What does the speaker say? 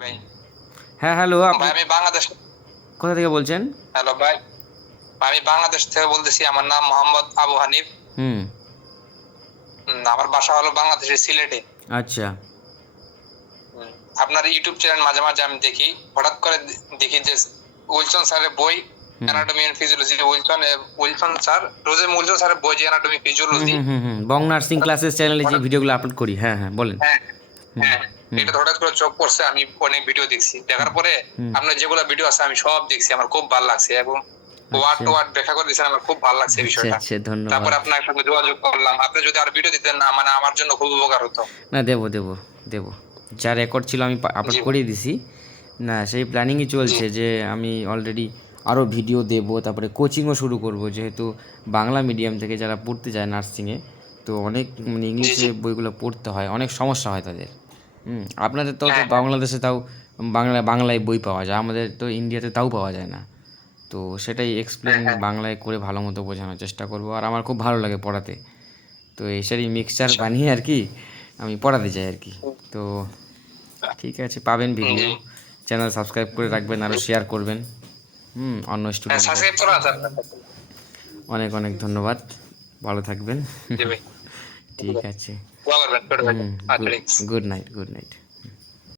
ভাই। হ্যাঁ হ্যালো ভাই আমি বাংলাদেশ কোথা থেকে বলছেন? হ্যালো ভাই। আমি বাংলাদেশ থেকে বলতেছি আমার নাম মোহাম্মদ আবু হানিফ। হুম। আমার বাসা হলো বাংলাদেশের সিলেটে। আচ্ছা। আপনার ইউটিউব চ্যানেল মাঝে মাঝে আমি দেখি। হঠাৎ করে দেখি যে উইলসন স্যারের বই anatomy and physiology Wilson Wilson sir রোজে উইলসন স্যারের বই যে অ্যানাটমি ফিজিওলজি হুম হুম বং নার্সিং ক্লাসেস চ্যানেলে যে ভিডিওগুলো আপলোড করি। হ্যাঁ হ্যাঁ বলেন। হ্যাঁ হ্যাঁ। এটা হঠাৎ করে চোখ পড়ছে আমি অনেক ভিডিও দেখছি। দেখার পরে আপনার যেগুলো ভিডিও আছে আমি সব দেখছি আমার খুব ভালো লাগছে এবং ওয়ার্ড টু ওয়ার্ড ব্যাখ্যা করে দিয়েছেন আমার খুব ভালো লাগছে আচ্ছা বিষয়টা। আচ্ছা তারপরে আপনার সঙ্গে যোগাযোগ করলাম। আপনি যদি আর ভিডিও দিতেন না মানে আমার জন্য খুব উপকার হতো। না দেবো দেবো দেবো। যা রেকর্ড ছিল আমি আপলোড দিছি। না সেই প্ল্যানিংই চলছে যে আমি অলরেডি আরও ভিডিও দেবো তারপরে কোচিংও শুরু করব। যেহেতু বাংলা মিডিয়াম থেকে যারা পড়তে যায় নার্সিংয়ে তো অনেক মানে ইংলিশে বইগুলো পড়তে হয় অনেক সমস্যা হয় তাদের। হুম আপনাদের তো তো বাংলাদেশে তাও বাংলা বাংলায় বই পাওয়া যায় আমাদের তো ইন্ডিয়াতে তাও পাওয়া যায় না। তো সেটাই এক্সপ্লেন বাংলায় করে ভালো মতো বোঝানোর চেষ্টা করব আর আমার খুব ভালো লাগে পড়াতে। তো এসেরই মিক্সচার বানিয়ে আর কি আমি পড়াতে চাই আর কি। তো ঠিক আছে পাবেন ভিডিও চ্যানেল সাবস্ক্রাইব করে রাখবেন আরও শেয়ার করবেন। হুম অন্য হ্যাঁ স্টুডেন্ট অনেক অনেক ধন্যবাদ। ভালো থাকবেন। ঠিক আছে। Good night good night